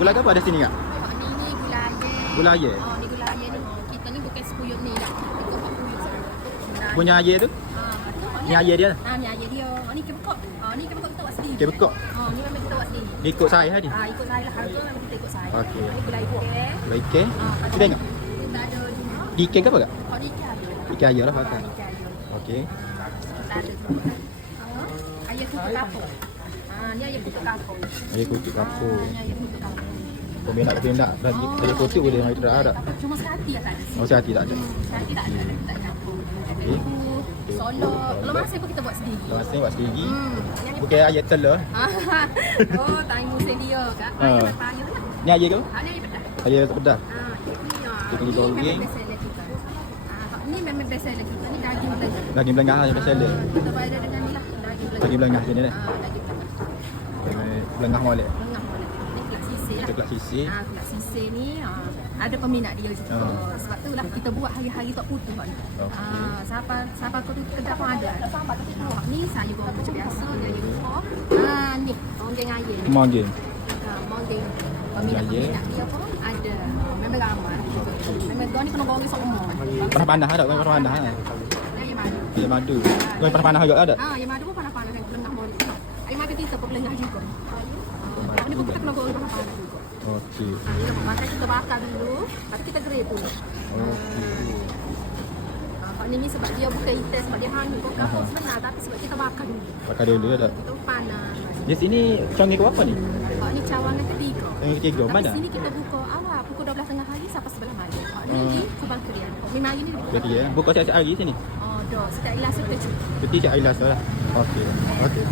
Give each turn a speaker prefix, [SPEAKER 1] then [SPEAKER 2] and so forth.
[SPEAKER 1] Gulai apa ada sini kak?
[SPEAKER 2] Ni ni gula air.
[SPEAKER 1] Gula air?
[SPEAKER 2] Oh, ni gula air. Oh, kita ni bukan sepuyuk ni lah. Kita sana. Gula
[SPEAKER 1] Punya air tu?
[SPEAKER 2] Tu, oh,
[SPEAKER 1] Ni air dia?
[SPEAKER 2] Ah, ni air dia. Oh, ni kebekok. Oh, ni kebekok kita buat sendiri.
[SPEAKER 1] Kebekok?
[SPEAKER 2] Oh, ni memang kita buat sendiri.
[SPEAKER 1] Ikut saya tadi.
[SPEAKER 2] Ah, ikut saya lah harga memang kita ikut saya.
[SPEAKER 1] Okey.
[SPEAKER 2] Ni gula ikan.
[SPEAKER 1] Gulai ikan.
[SPEAKER 2] Ah,
[SPEAKER 1] Kita tengok.
[SPEAKER 2] Kita ada juga.
[SPEAKER 1] Di ikan ke apa kak?
[SPEAKER 2] Oh, ni ikan ada.
[SPEAKER 1] Ikan air lah.
[SPEAKER 2] Ah,
[SPEAKER 1] Okay.
[SPEAKER 2] ni ikan ada.
[SPEAKER 1] Okey.
[SPEAKER 2] Kita ada. Ah, ayam kutu kapur. Ah, ni ayam kutu kapur.
[SPEAKER 1] Kucing kapur.
[SPEAKER 2] Ah, ni ayam kutu kapur.
[SPEAKER 1] Kau nak kena nak air kucing boleh hari tidak ada.
[SPEAKER 2] Cuma sekati yang tak ada.
[SPEAKER 1] Oh sehati tak ada.
[SPEAKER 2] Hmm, sekati tak ada. Tak solok. Kalau masih pun kita buat sendiri.
[SPEAKER 1] Kalau masih buat sendiri.
[SPEAKER 2] Hmm. Ni
[SPEAKER 1] Bukan air telur.
[SPEAKER 2] Oh, time musim dia kak.
[SPEAKER 1] Ah.
[SPEAKER 2] Ayam apa ayam tu lah.
[SPEAKER 1] Ni ke?
[SPEAKER 2] Ni ayam pedas.
[SPEAKER 1] Air pedas.
[SPEAKER 2] Ah, ni ah.
[SPEAKER 1] Kita
[SPEAKER 2] Ni
[SPEAKER 1] beli goreng.
[SPEAKER 2] memang best seller kita. Ah, ni memang best seller kita. Ni daging belengah.
[SPEAKER 1] Daging belengah aja biasa dia.
[SPEAKER 2] Ah, Kita bayar dengan ni lah. Daging belengah.
[SPEAKER 1] Daging belengah sini dah.
[SPEAKER 2] Ah, daging Belengah
[SPEAKER 1] molek.
[SPEAKER 2] Belengah boleh. Ni kelas sisir lah.
[SPEAKER 1] Kita kelas sisi.
[SPEAKER 2] Ah, kelas sisir ni ah, ada peminat dia juga.
[SPEAKER 1] Ah.
[SPEAKER 2] Sebab tu lah kita buat hari-hari tak putus kan.
[SPEAKER 1] Okey.
[SPEAKER 2] Ah, siapa siapa kau tu kedai pun ada. Oh, ni saya bawa macam biasa dia yang lupa. Ah, ni onggeng ayam.
[SPEAKER 1] Mongging.
[SPEAKER 2] Ah, monggeng. Peminat-peminat dia pun ada. Memang ramai. Memang kau ni kena bawa besok umur.
[SPEAKER 1] Pernah panah ada, kau pernah panah.
[SPEAKER 2] Ayam madu.
[SPEAKER 1] Dia madu. Kau pernah panah juga ada?
[SPEAKER 2] Ah, ayam madu pun panas-panas kan pelengah boleh. Ayam pelengah juga. Ah, ni pun kita kena bawa panas-panas juga.
[SPEAKER 1] Okey.
[SPEAKER 2] Makan kita bakar dulu, tu kita grade dulu.
[SPEAKER 1] Okey.
[SPEAKER 2] Ah, ni ni sebab dia bukan hitam sebab dia hanyut kau kau sebenar tapi sebab kita bakar dulu.
[SPEAKER 1] Pakai dulu ada.
[SPEAKER 2] Kita panas.
[SPEAKER 1] Di sini canggih kau apa ni?
[SPEAKER 2] Pak ni cawangan ketiga.
[SPEAKER 1] Yang ketiga
[SPEAKER 2] Tapi
[SPEAKER 1] mana?
[SPEAKER 2] sini kita buka awal pukul 12 tengah hari sampai sebelah malam. Pak ni
[SPEAKER 1] Ah.
[SPEAKER 2] di Kubang Kerian. Memang hari ni buka.
[SPEAKER 1] Ya. Buka siap-siap hari sini.
[SPEAKER 2] Oh, dah. Setiap ilas tu kecil.
[SPEAKER 1] Jadi cak Ailas lah. Okey. Okey.